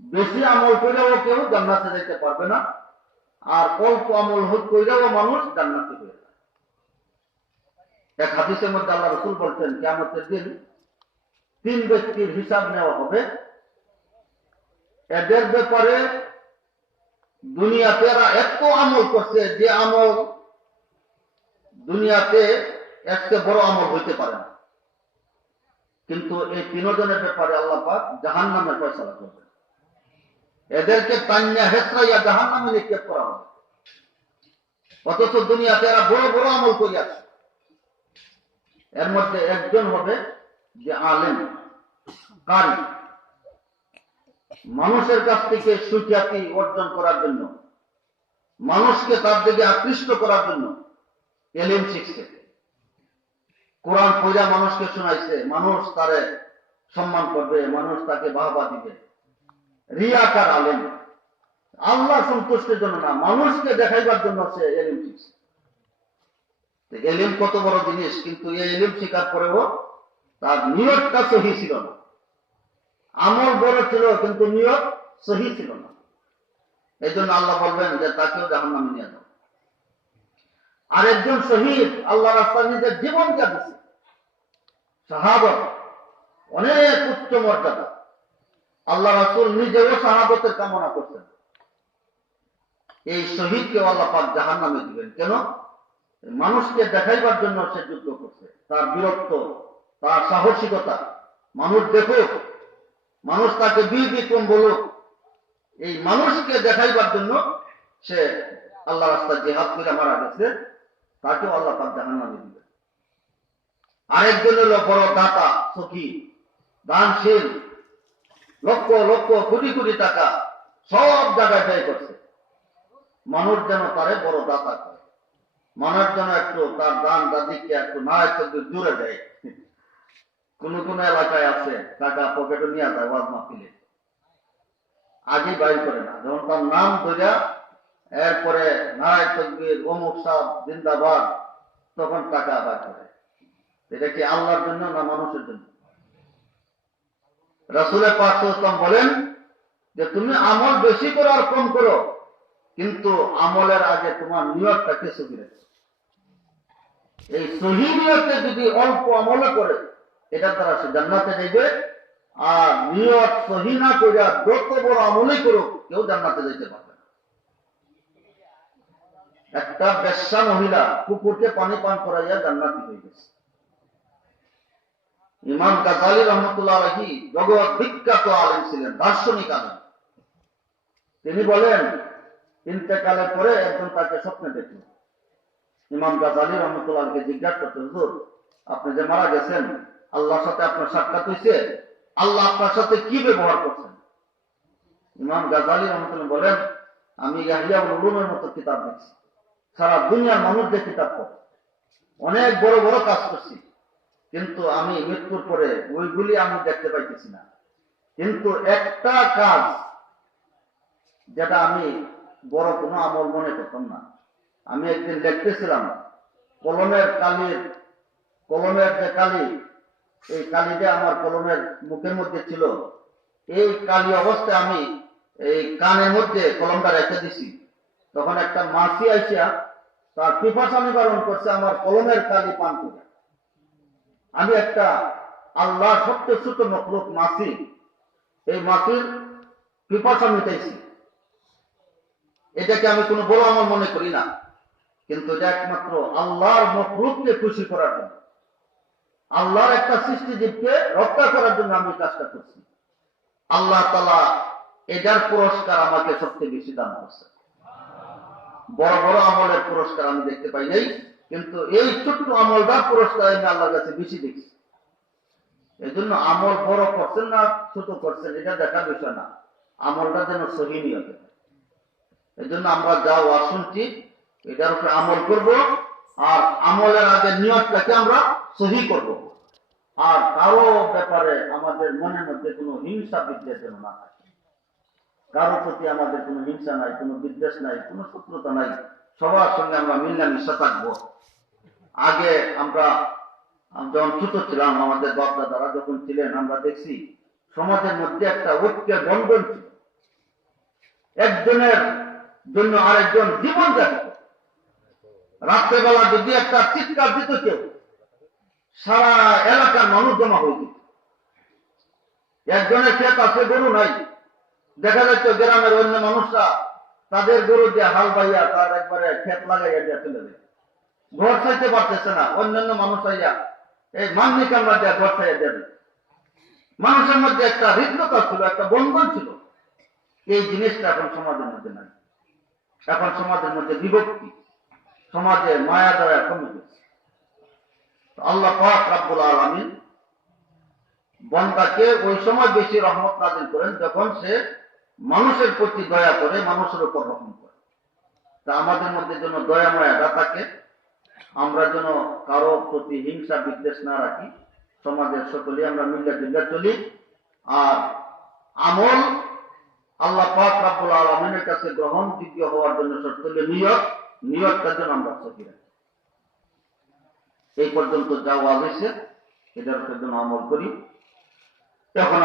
বেশি আমল করেও কেউ জান্নাতে যেতে পারবে না। আর অল্প আমল হোক কইরাও মানুষ জান্নাতে হয়ে এক হাদিসের মধ্যে আল্লাহ রসুল বলছেন কেমতের দিন তিন ব্যক্তির হিসাব নেওয়া হবে। এদের ব্যাপারে দুনিয়াতে এরা এত আমল করছে, যে আমল দুনিয়াতে একটা বড় আমল হইতে পারে না। কিন্তু এই তিনজনের ব্যাপারে আল্লাহ পাক জাহান নামের ফয়সলা করবেন। এদেরকে তান্যা হেসরাইয়া জাহান নামে নিক্ষেপ করা হবে। অথচ দুনিয়াতে এরা বড় বড় আমল করিয়াছে। এর মধ্যে একজন হবে যে আলেম, কারি। মানুষের কাছ থেকে সুখ্যাতি অর্জন করার জন্য, মানুষকে তার দিকে আকৃষ্ট করার জন্য এলিম শিখছে। কোরআন পূজা মানুষকে শোনাইছে, মানুষ তারে সম্মান করবে, মানুষ তাকে বাহবা দিবে। রিয়াকার আলেম। আল্লাহ সন্তুষ্টের জন্য না, মানুষকে দেখাইবার জন্য সে এলিম শিখছে। এলিম কত বড় জিনিস, কিন্তু এই এলিম শেখার পরেও তার নিয়তটা সহি ছিল না। আমল বড় ছিল, কিন্তু নিয়ত সহি ছিল না। এই জন্য আল্লাহ বলবেন যে, তাকেও জাহান নামে নিয়ে যাও। আরেকজন শহীদ আল্লাহ রাস্তা নিজের জীবনকে দিচ্ছে সাহাবত অনেক উচ্চ মর্যাদা। আল্লাহ রাসুল নিজেও সাহাবতের কামনা করছেন। এই শহীদকে আল্লাহ পাক জাহান নামে দিবেন। কেন? মানুষকে দেখাইবার জন্য সে যুদ্ধ করছে। তার বীরত্ব, তার সাহসিকতা, মানুষ দেখুক, মানুষ তাকে বীর বিক্রম বলুক, এই মানুষকে দেখাইবার জন্য সে আল্লাহ রাস্তায় জেহাদ করে মারা গেছে, তাকেও আল্লাহ পাক জাহান নামে দিবে আরেকজন হলো বড় দাতা সখী, দানশীল লক্ষ লক্ষ কোটি কোটি টাকা সব জায়গায় ব্যয় করছে। মানুষ যেন তারে বড় দাতা করে। মানুষ যেন একটু তার দান দাদিকে একটু না একটু জুড়ে দেয়। কোন কোন এলাকায় আছে, টাকা পকেটে নিয়ে যায়, ওয়াজ মাহফিলে। আজই বাইর করে না। যখন তার নাম ধরিয়া এরপরে নারায় তকবির, অমুক সাহ, জিন্দাবাদ, তখন টাকা আদায় করে। এটা কি আল্লাহর জন্য না মানুষের জন্য? রাসুলের পাঁচ বলেন যে তুমি আমল বেশি করে আর কম করো। কিন্তু আমলের আগে তোমার নিয়তটাকে সহি রেখো এই সহি নিয়তে যদি অল্প আমলে করে এটা তারা সে জান্নাতে যাইবে। আর নিয়ত সহি না করে যত বড় আমলই করুক, কেউ জান্নাতে যাইতে পারবে একটা বেশ্যা মহিলা কুকুরকে পানি পান করাইয়া জান্নাতি হয়ে গেছে। ইমাম গাজালি রহমতুল্লাহ আলহী জগৎ বিখ্যাত আলেম ছিলেন, দার্শনিক আলেম। তিনি বলেন, ইন্তেকালের পরে একজন তাকে স্বপ্নে দেখলেন। ইমাম গাজালি রহমতুল্লাহকে জিজ্ঞাসা করতে, হুজুর, আপনি যে মারা গেছেন, আল্লাহর সাথে আপনার সাক্ষাৎ হয়েছে? আল্লাহ আপনার সাথে কি ব্যবহার করছেন? ইমাম গাজালি রহমতুল্লাহ বলেন, আমি ইয়াহিয়া উলুমের মতো কিতাব দেখছি। সারা দুনিয়ার মানুষ যে কিতাব পড়ে। অনেক বড় বড় কাজ করছি। কিন্তু আমি মৃত্যুর পরে ওইগুলি আমি দেখতে পাইতেছি না। কিন্তু একটা কাজ যেটা আমি বড় কোনো আমল মনে করতাম না। আমি একদিন দেখতেছিলাম, কলমের কালির, কলমের যে কালি, এই কালিটা আমার কলমের মুখের মধ্যে ছিল। এই কালি অবস্থায় আমি এই কানের মধ্যে কলমটা রেখে দিছি। তখন একটা মাছি আইসিয়া তার পিপাসা নিবারণ করছে, আমার কলমের কালি পান করে। আমি একটা আল্লাহ সবচেয়ে ছোট মকলুক মাসি। এই মাসির পিপাসা মিটাইছি। এটাকে আমি কোনো বড় আমল মনে করি না। কিন্তু এটা একমাত্র আল্লাহর মকলুককে খুশি করার জন্য। আল্লাহর একটা সৃষ্টিজীবকে রক্ষা করার জন্য আমি কাজটা করছি। আল্লাহ তালা এটার পুরস্কার আমাকে সবচেয়ে বেশি দান করছে বড় বড় আমলের পুরস্কার আমি দেখতে পাই নাই। কিন্তু এই ছোট্ট আমলটার পুরস্কার আমি আল্লাহর কাছে বেশি দেখছি। এই জন্য আমল বড় করছেন না, ছোট করছেন, এটা দেখার বিষয় না। আমলটা যেন সহি নিয়তে এই জন্য আমরা যা ওয়াজ শুনছি, এটার উপরে আমল করব, আর আমলের আগে নিয়তটাকে আমরা সহি করব। আর কারও ব্যাপারে আমাদের মনের মধ্যে কোনো হিংসা, বিদ্বেষ যেন না থাকে। কারও প্রতি আমাদের কোনো হিংসা নাই, কোনো বিদ্বেষ নাই, কোনো শত্রুতা নাই, সবার সঙ্গে আমরা মিলামিশা থাকব। আগে আমরা যখন ছোট ছিলাম, আমাদের বাপ দাদারা যখন ছিলেন, আমরা দেখছি সমাজের মধ্যে একটা ঐক্যের বন্ধন ছিল। একজনের জন্য আরেকজন জীবন যাচ্ছে রাত্রেবেলা যদি একটা চিৎকার দিত কেউ, সারা এলাকার মানুষ জমা হয়ে যেত। একজনের ক্ষেত আছে, গরু নাই। দেখা যাচ্ছে গ্রামের অন্য মানুষরা তাদের গরু দিয়ে হাল বাইয়া তার একবারে ক্ষেত লাগাইয়া দিয়ে চলে যায় ঘর চাইতে পারতেছে না, অন্যান্য মানুষ আইয়া এই মান্নি কামড়া দিয়ে ঘর চাইয়া দেবে মানুষের মধ্যে একটা হৃদ্যতা ছিল, একটা বন্ধন ছিল। এই জিনিসটা এখন সমাজের মধ্যে নাই। এখন সমাজের মধ্যে বিভক্তি, সমাজে মায়া, দয়া কমে গেছে। আল্লাহ রাব্বুল আলামিন বন্দাকে ওই সময় বেশি রহমত নাজিল করেন যখন সে মানুষের প্রতি দয়া করে মানুষের উপর রহম করে। তা আমাদের মধ্যে যেন দয়া মায়াটা থাকে আমরা যেন কারও প্রতি হিংসা, বিদ্বেষ না রাখি। সমাজের সকলে আমরা মিল্লা জিল্লা চলি। আর আমল আল্লাহ পাক রাব্বুল আলামিনের কাছে গ্রহণযোগ্য হওয়ার জন্য শর্ত নিয়ত। নিয়তটার জন্য আমরা সহি রাখি। এই পর্যন্ত যা ওয়াজ হয়েছে, এটার জন্য আমল করি। এখন